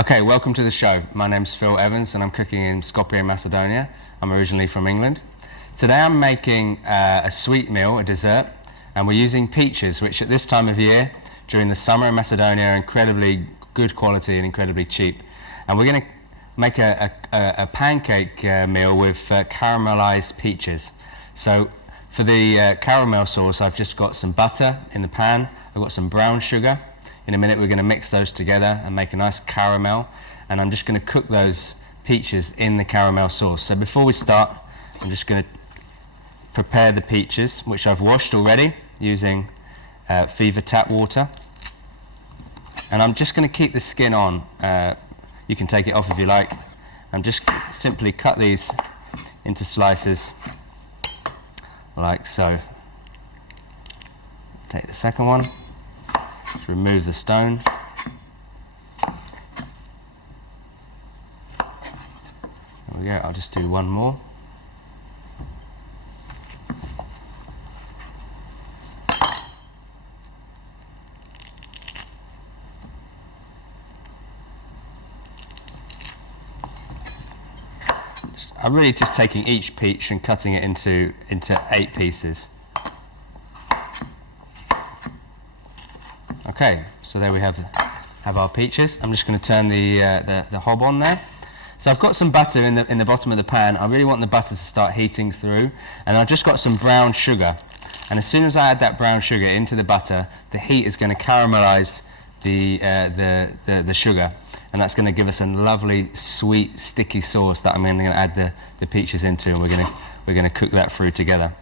Okay, welcome to the show. My name's Phil Evans and I'm cooking in Skopje, Macedonia. I'm originally from England. Today I'm making a sweet meal, a dessert, and we're using peaches, which at this time of year, during the summer in Macedonia, are incredibly good quality and incredibly cheap. And we're going to make a pancake meal with caramelized peaches. So for the caramel sauce, I've just got some butter in the pan. I've got some brown sugar. In a minute we're going to mix those together and make a nice caramel, and I'm just going to cook those peaches in the caramel sauce. So before we start, I'm just going to prepare the peaches, which I've washed already using fever tap water, and I'm just going to keep the skin on. You can take it off if you like. I'm just simply cut these into slices like so. Take the second one. Just remove the stone. There we go, I'll just do one more. I'm really just taking each peach and cutting it into 8 pieces. Okay, so there we have our peaches. I'm just going to turn the hob on there. So I've got some butter in the bottom of the pan. I really want the butter to start heating through, and I've just got some brown sugar. And as soon as I add that brown sugar into the butter, the heat is going to caramelize the sugar, and that's going to give us a lovely, sweet, sticky sauce that I'm going to add the peaches into, and we're going to cook that through together.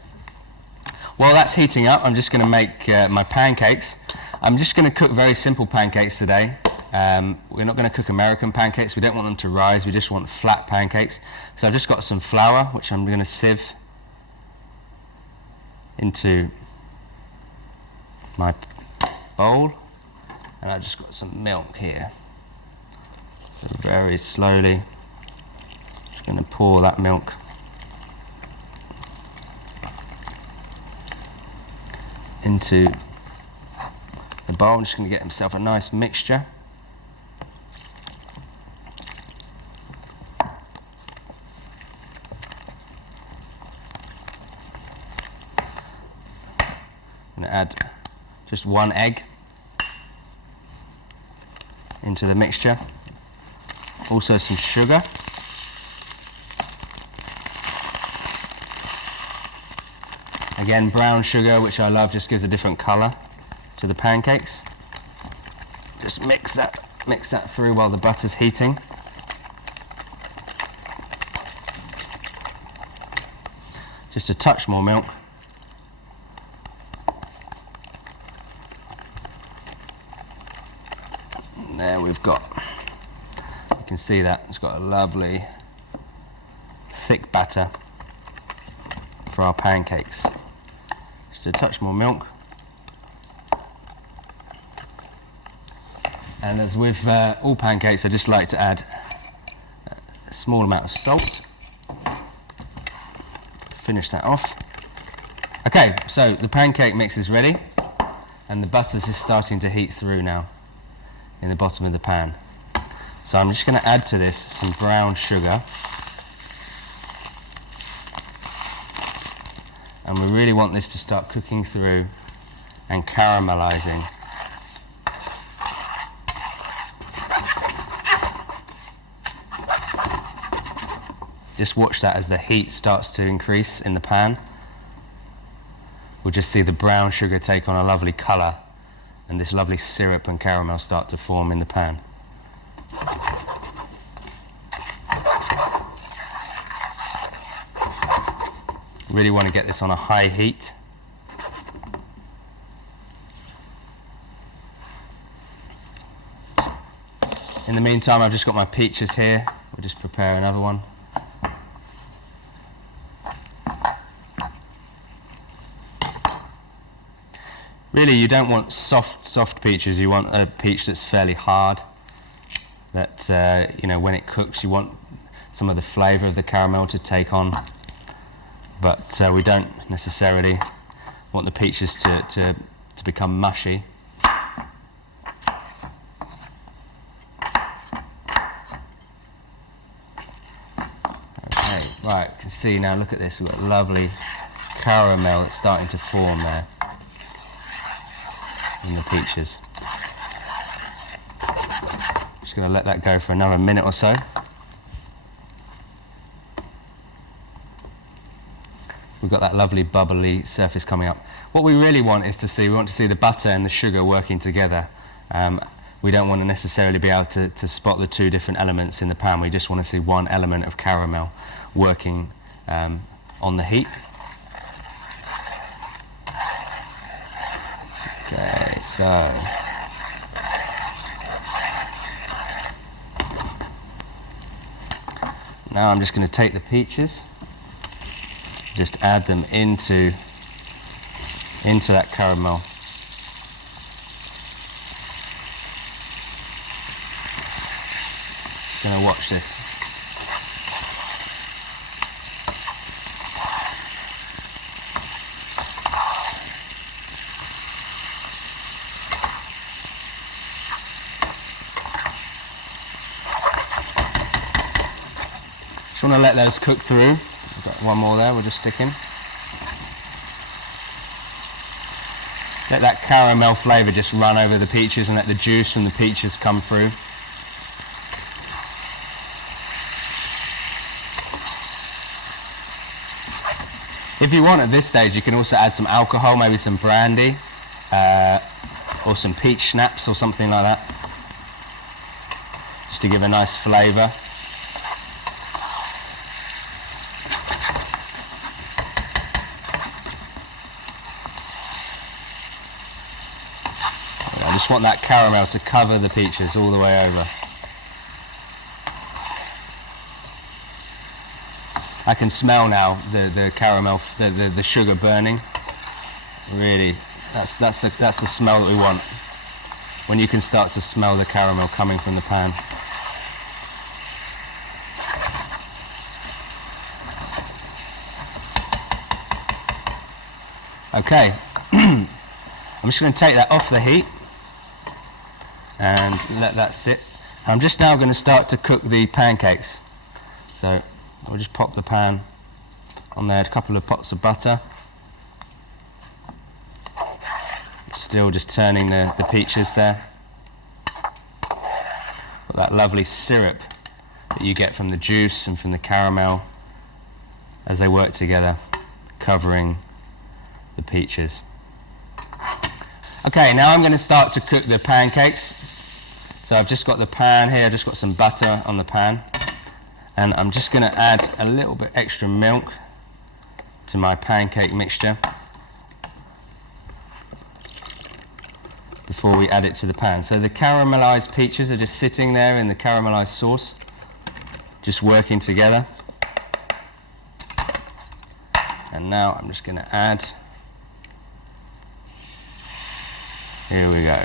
While that's heating up, I'm just going to make my pancakes. I'm just going to cook very simple pancakes today. We're not going to cook American pancakes. We don't want them to rise. We just want flat pancakes. So I've just got some flour, which I'm going to sieve into my bowl. And I've just got some milk here. So very slowly, just going to pour that milk into the bowl. I'm just going to get himself a nice mixture. I'm going to add just 1 egg into the mixture. Also some sugar. Again, brown sugar, which I love, just gives a different colour to the pancakes. Just mix that through while the butter's heating. Just a touch more milk. And there we've got, you can see that it's got a lovely thick batter for our pancakes. Just a touch more milk. And as with all pancakes, I just like to add a small amount of salt. Finish that off. Okay, so the pancake mix is ready, and the butter is starting to heat through now in the bottom of the pan. So I'm just going to add to this some brown sugar. And we really want this to start cooking through and caramelizing. Just watch that as the heat starts to increase in the pan. We'll just see the brown sugar take on a lovely colour, and this lovely syrup and caramel start to form in the pan. Really want to get this on a high heat. In the meantime, I've just got my peaches here. We'll just prepare another one. Really, you don't want soft peaches. You want a peach that's fairly hard. That you know, when it cooks, you want some of the flavour of the caramel to take on. But we don't necessarily want the peaches to become mushy. Right, you can see now, look at this, we've got lovely caramel that's starting to form there in the peaches. Just going to let that go for another minute or so. We've got that lovely bubbly surface coming up. What we really want is we want to see the butter and the sugar working together. We don't want to necessarily be able to spot the two different elements in the pan. We just want to see one element of caramel working on the heat. Okay, so now I'm just going to take the peaches, just add them into that caramel. Just going to watch this. Just want to let those cook through. We've got one more there, we'll just stick in. Let that caramel flavour just run over the peaches and let the juice from the peaches come through. If you want at this stage, you can also add some alcohol, maybe some brandy, or some peach schnapps or something like that, just to give a nice flavour. I just want that caramel to cover the peaches all the way over. I can smell now the caramel, the sugar burning. Really, that's the smell that we want. When you can start to smell the caramel coming from the pan. Okay, I'm just going to take that off the heat and let that sit. I'm just now going to start to cook the pancakes. So we'll just pop the pan on there, a couple of pots of butter. Still just turning the peaches there. Got that lovely syrup that you get from the juice and from the caramel as they work together, covering the peaches. Okay, now I'm going to start to cook the pancakes. So I've just got the pan here, I've just got some butter on the pan. And I'm just going to add a little bit extra milk to my pancake mixture before we add it to the pan. So the caramelized peaches are just sitting there in the caramelized sauce, just working together. And now I'm just going to add, here we go.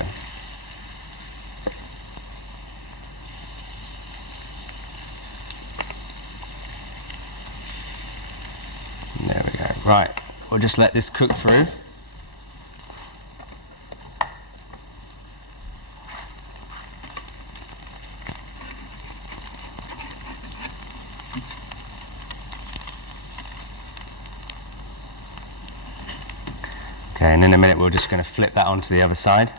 There we go. Right, we'll just let this cook through. Okay, and in a minute we're just going to flip that onto the other side.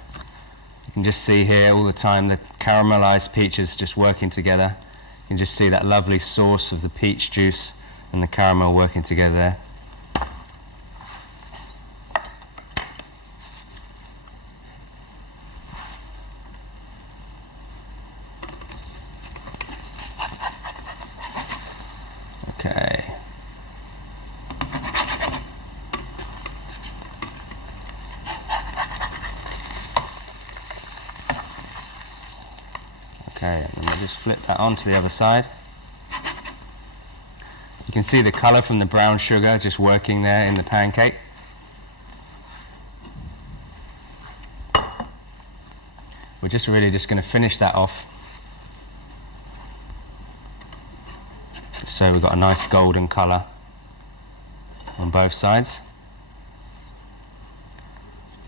You can just see here all the time the caramelized peaches just working together. You can just see that lovely sauce of the peach juice and the caramel working together there. Okay. Okay, and then we'll just flip that onto the other side. You can see the colour from the brown sugar just working there in the pancake. We're just really just going to finish that off. So we've got a nice golden colour on both sides.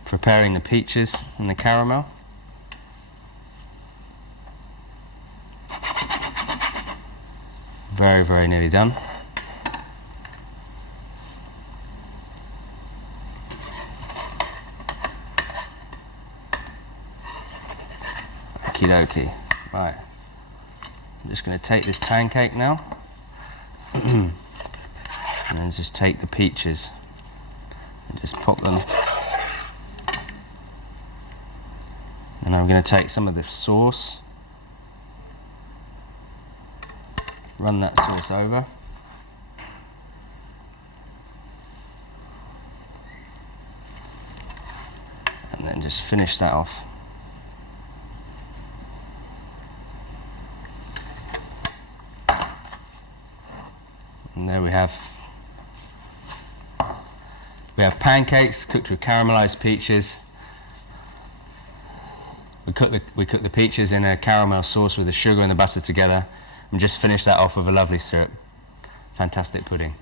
Preparing the peaches and the caramel. Very, very nearly done. Okie dokie. Right. I'm just going to take this pancake now. And then just take the peaches and just pop them. And I'm going to take some of this sauce, run that sauce over. And then just finish that off. And there we have pancakes cooked with caramelized peaches. We cook the peaches in a caramel sauce with the sugar and the butter together, and just finish that off with a lovely syrup. Fantastic pudding.